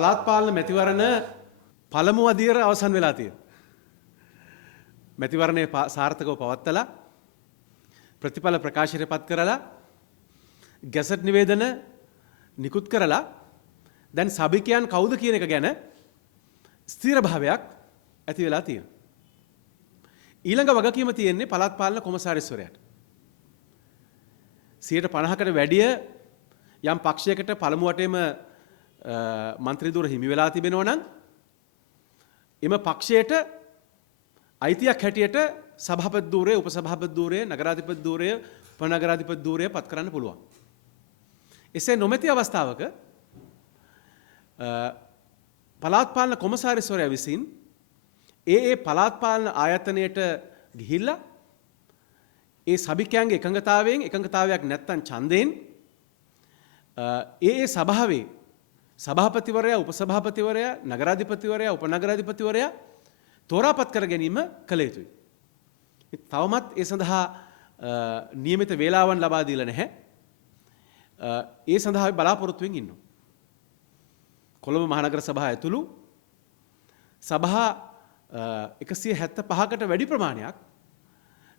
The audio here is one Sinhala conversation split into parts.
පළාත් පාලන මැතිවරණ පළමු අදියර අවසන් වෙලා තියෙනවා. මැතිවරණය සාර්ථකව පවත්වලා ප්‍රතිඵල ප්‍රකාශයට පත් කරලා ගැසට් නිවේදන නිකුත් කරලා දැන් සභිකයන් කවුද කියන එක ගැන ස්ථිර භාවයක් ඇති වෙලා තියෙනවා. ඊළඟ වගකීම තියෙන්නේ පළාත් පාලන කොමසාරිස්වරයාට. 50%කට වැඩිය යම් පක්ෂයකට පළමු වටේම මන්ත්‍රී ධුර හිමි වෙලා තිබෙනවා නම් එම පක්ෂයට අයිතියක් හැටියට සභාපති ධුරය, උපසභාපති ධුරය, නගරාධිපති ධුරය, උපනගරාධිපති ධුරය පත් කරන්න පුළුවන්. එසේ නොමැති අවස්ථාවක පළාත් පාලන කොමසාරිස්වරයා විසින් ඒ පළාත් පාලන ආයතනයට ගිහිල්ලා ඒ සභිකයන්ගේ එකඟතාවයක් නැත්තම් ඡන්දයෙන් ඒ සභාවේ සභාපතිවරයා, උපසභාපතිවරයා, නගරාධිපතිවරයා, උපනගරාධිපතිවරයා තෝරාපත් කර ගැනීම කළ යුතුයි. තවමත් ඒ සඳහා නියමිත වේලාවන් ලබා දීලා නැහැ. ඒ සඳහා බලාපොරොත්තුවෙන් ඉන්නවා. කොළඹ මහනගර සභාව ඇතුළු සභා 175කට වැඩි ප්‍රමාණයක්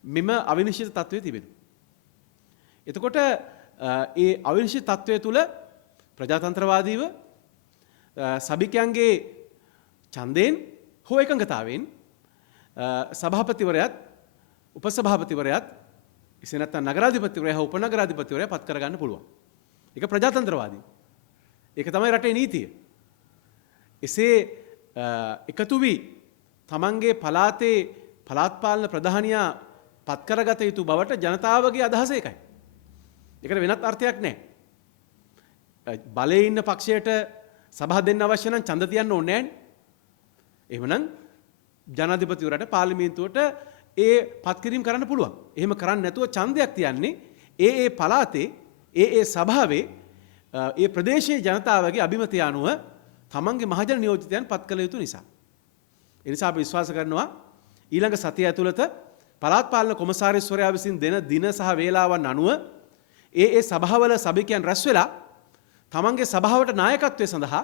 මෙම අවිනිශ්චිත තත්ත්වයේ තිබෙනවා. එතකොට ඒ අවිනිශ්චිත තත්ත්වය තුළ ප්‍රජාතන්ත්‍රවාදීව සභිකයන්ගේ ඡන්දයෙන් හෝ එකඟතාවෙන් සභාපතිවරයාත් උපසභාපතිවරයාත් එසේ නැත්නම් නගරාධිපතිවරයා හෝ උපනගරාධිපතිවරයා පත් කරගන්න පුළුවන්. ඒක ප්‍රජාතන්ත්‍රවාදී. ඒක තමයි රටේ නීතිය. එසේ එකතු වී තමන්ගේ පළාතේ පළාත් පාලන ප්‍රධානියා පත් කරගත යුතු බවට ජනතාවගේ අදහස ඒකයි. ඒකට වෙනත් අර්ථයක් නැහැ. බලයේ ඉන්න පක්ෂයට සභා දෙන්න අවශ්‍ය නම් ඡන්ද තියන්න ඕනේ නැහැ. එහෙමනම් ජනාධිපතිවරයාට පාර්ලිමේන්තුවට ඒ පත්කිරීම කරන්න පුළුවන්. එහෙම කරන්නේ නැතුව ඡන්දයක් තියන්නේ ඒ පළාතේ ඒ සභාවේ ඒ ප්‍රදේශයේ ජනතාවගේ අභිමතය අනුව තමන්ගේ මහජන නියෝජිතයන් පත් කළ යුතු නිසා. ඒ නිසා අපි විශ්වාස කරනවා ඊළඟ සතිය ඇතුළත පළාත් පාලන කොමසාරිස්වරයා විසින් දෙන දින සහ වේලාවන් අනුව ඒ සභාවල සභිකයන් රැස් වෙලා තමන්ගේ සභාවට නායකත්වය සඳහා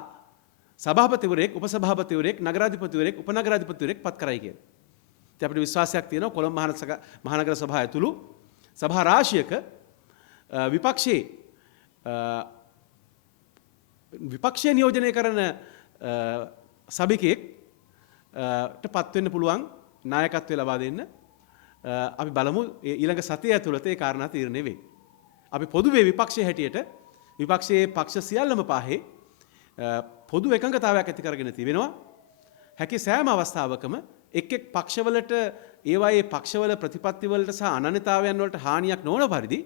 සභාපතිවරයෙක්, උපසභාපතිවරයෙක්, නගරාධිපතිවරයෙක්, උපනගරාධිපතිවරයෙක් පත් කරයි කියලා. ඉතින් අපිට විශ්වාසයක් තියෙනවා කොළඹ මහනගර සභාව ඇතුළු සභා රාශියක විපක්ෂය නියෝජනය කරන සභිකයෙක්ට පත් වෙන්න පුළුවන් නායකත්වය ලබා දෙන්න. අපි බලමු ඊළඟ සතිය ඇතුළත ඒ කාරණා තීරණය වෙයි. අපි පොදුවේ විපක්ෂයේ හැටියට විපක්ෂයේ පක්ෂ සියල්ලම පාහේ පොදු එකඟතාවයක් ඇති කරගෙන තිබෙනවා. හැකි සෑම අවස්ථාවකම එක් පක්ෂවලට ඒවායේ පක්ෂවල ප්‍රතිපත්තිවලට සහ අනන්‍යතාවයන් වලට හානියක් නොවන පරිදි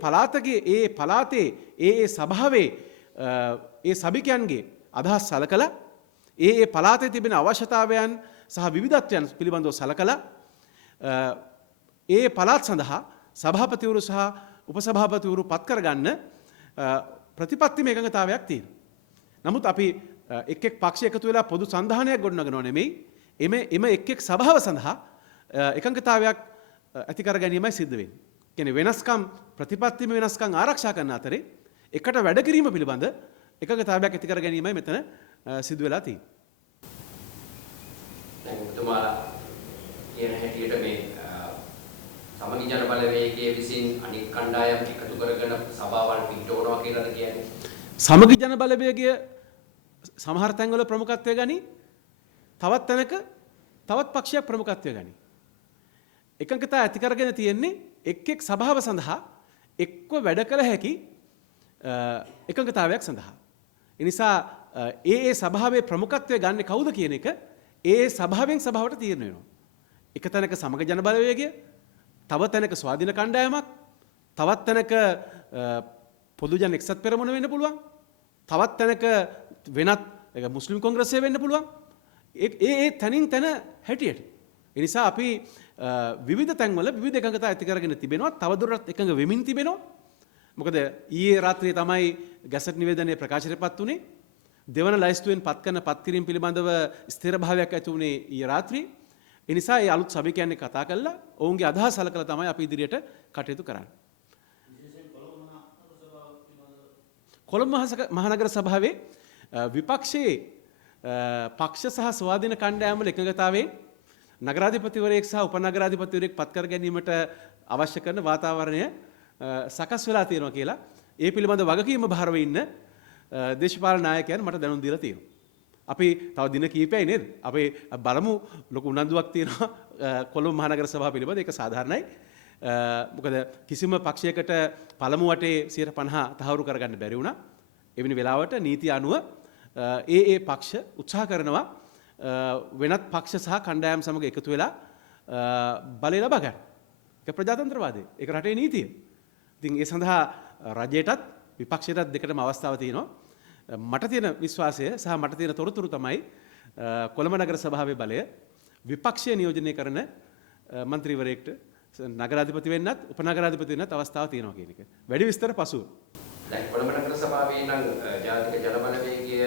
පළාතේ සභාවේ ඒ සභිකයන්ගේ අදහස් සලකලා ඒ පළාතේ තිබෙන අවශ්‍යතාවයන් සහ විවිධත්වයන් පිළිබඳව සලකලා ඒ පළාත් සඳහා සභාපතිවරු සහ උපසභාපතිවරු පත් කරගන්න ප්‍රතිපත්තිම එකඟතාවයක් තියෙනවා. නමුත් අපි එක් පක්ෂ එකතු වෙලා පොදු සන්ධානයක් ගොඩනගනව නෙමෙයි එම එක් සභාව සඳහා එකඟතාවයක් ඇති කර ගැනීමයි සිද්ධ වෙන්නේ. කියන්නේ වෙනස්කම් ප්‍රතිපත්තිම වෙනස්කම් ආරක්ෂා කරන අතරේ එකට වැඩ කිරීම පිළිබඳ එකඟතාවයක් ඇති කර ගැනීමයි මෙතන සිදු වෙලා තියෙන්නේ. දැන් ඔබතුමාලා කියන හැටියට මේ සමගි ජන බලවේගයේ විසින් අනික් කණ්ඩායම් එකතු කරගෙන සභාවල් පිටවනවා කියලාද කියන්නේ? සමගි ජන බලවේගය සමහර තැන්වල ප්‍රමුඛත්වය ගනි, තවත් තැනක තවත් පක්ෂයක් ප්‍රමුඛත්වය ගනි. එකඟතා ඇති කරගෙන තියෙන්නේ එක් සභාව සඳහා එක්ව වැඩ කළ හැකි එකඟතාවයක් සඳහා. ඒ නිසා ඒ සභාවේ ප්‍රමුඛත්වය ගන්න කවුද කියන එක ඒ සභාවෙන් සභාවට තීරණය වෙනවා. එක තැනක සමග ජන බලවේගය, තව තැනක ස්වාධීන කණ්ඩායමක්, තවත් තැනක පොදු ජන එක්සත් පෙරමුණ වෙන්න පුළුවන්. තවත් තැනක වෙනත් මුස්ලිම් කොංග්‍රසය වෙන්න පුළුවන්. ඒ තැනින් තැන හැටියට. ඒ නිසා අපි විවිධ තැන්වල විවිධ එකඟතා ඇති කරගෙන තිබෙනවා. තවදුරටත් එකඟ වෙමින් තිබෙනවා. මොකද ඊයේ රාත්‍රියේ තමයි ගැසට් නිවේදනයේ ප්‍රකාශයටපත් වුණේ. දෙවන ලයිස්තුවෙන් පත් කරන පත්කිරීම පිළිබඳව ස්ථිර භාවයක් ඇති වුණේ ඊයේ රාත්‍රියේ. ඒ නිසා ඒ අලුත් සභිකයන් එක්ක කතා කරලා ඔවුන්ගේ අදහස් සලකලා තමයි අපි ඉදිරියට කටයුතු කරන්නේ. කොළඹ මහනගර සභාවේ විපක්ෂයේ පක්ෂ සහ ස්වාධීන කණ්ඩායම්වල එකඟතාවයෙන් නගරාධිපතිවරයෙක් සහ උපනගරාධිපතිවරයෙක් පත් කර ගැනීමට අවශ්‍ය කරන වාතාවරණය සකස් වෙලා තියෙනවා කියලා ඒ පිළිබඳ වගකීම භාරව ඉන්න දේශපාලන නායකයන් මට දැනුම් දීලා තියෙනවා. අපි තව දින කීපයයි නේද? අපි බලමු ලොකු උනන්දුවක් තියෙනවා කොළඹ මහනගර සභාව පිළිබඳ. ඒක සාධාරණයි. මොකද කිසිම පක්ෂයකට පළමු වටේ 50% තහවුරු කරගන්න බැරි වුණා. එවැනි වෙලාවට නීතිය අනුව ඒ පක්ෂ උත්සාහ කරනවා වෙනත් පක්ෂ සහ කණ්ඩායම් සමග එකතු වෙලා බලය ලබා ගන්න. ඒක ප්‍රජාතන්ත්‍රවාදය. ඒක රටේ නීතිය. ඉතින් ඒ සඳහා රජයටත් විපක්ෂයටත් දෙකටම අවස්ථාව තියෙනවා. මට තියෙන විශ්වාසය සහ මට තියෙන තොරතුරු තමයි කොළඹ නගර සභාවේ බලය විපක්ෂය නියෝජනය කරන මන්ත්‍රීවරයෙක්ට නගරාධිපති වෙන්නත් උපනගරාධිපති වෙන්නත් අවස්ථාව තියෙනවා කියන එක. වැඩි විස්තර පසුව. දැන් කොළඹ නගර සභාවේ නම් ජාතික ජනබලවේගය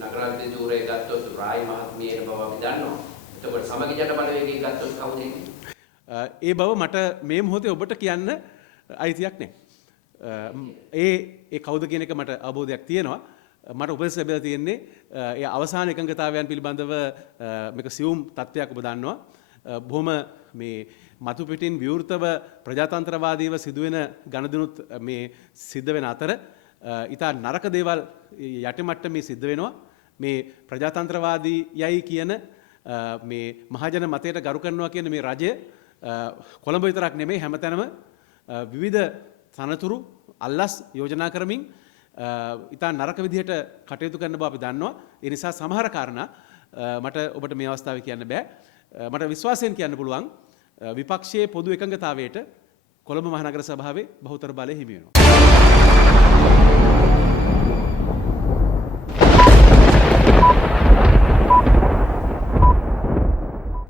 නගරාධිපති ධූරය ගත්තොත් රායි මහත්මියන බව අපි දන්නවා. එතකොට සමගි ජනබලවේගය ගත්තොත් කවුද ඉන්නේ? ඒ බව මට මේ මොහොතේ ඔබට කියන්න අයිතියක් නැහැ. ඒ කවුද කියන එක මට අවබෝධයක් තියෙනවා. මට උපදෙස් ලැබිලා තියෙන්නේ ඒ අවසාන එකඟතාවයන් පිළිබඳව මේක සියුම් තත්ත්වයක් ඔබ දන්නවා. බොහොම මේ මතු පිටින් විවෘතව ප්‍රජාතන්ත්‍රවාදීව සිදුවෙන ගණදනුත් මේ සිද්ධ වෙන අතර ඉතා නරක දේවල් යටිමට්ටමේ සිද්ධ වෙනවා. මේ ප්‍රජාතන්ත්‍රවාදී යයි කියන මේ මහජන මතයට ගරු කරනවා කියන මේ රජය කොළඹ විතරක් නෙමෙයි හැමතැනම විවිධ තනතුරු අල්ලස් යෝජනා කරමින් ඉතා නරක විදිහට කටයුතු කරන බව අපි දන්නවා. ඒ නිසා සමහර කාරණා මට ඔබට මේ අවස්ථාවේ කියන්න බෑ. මට විශ්වාසයෙන් කියන්න පුළුවන් විපක්ෂයේ පොදු එකඟතාවයට කොළඹ මහනගර සභාවේ බහුතර බලය හිමි වෙනවා.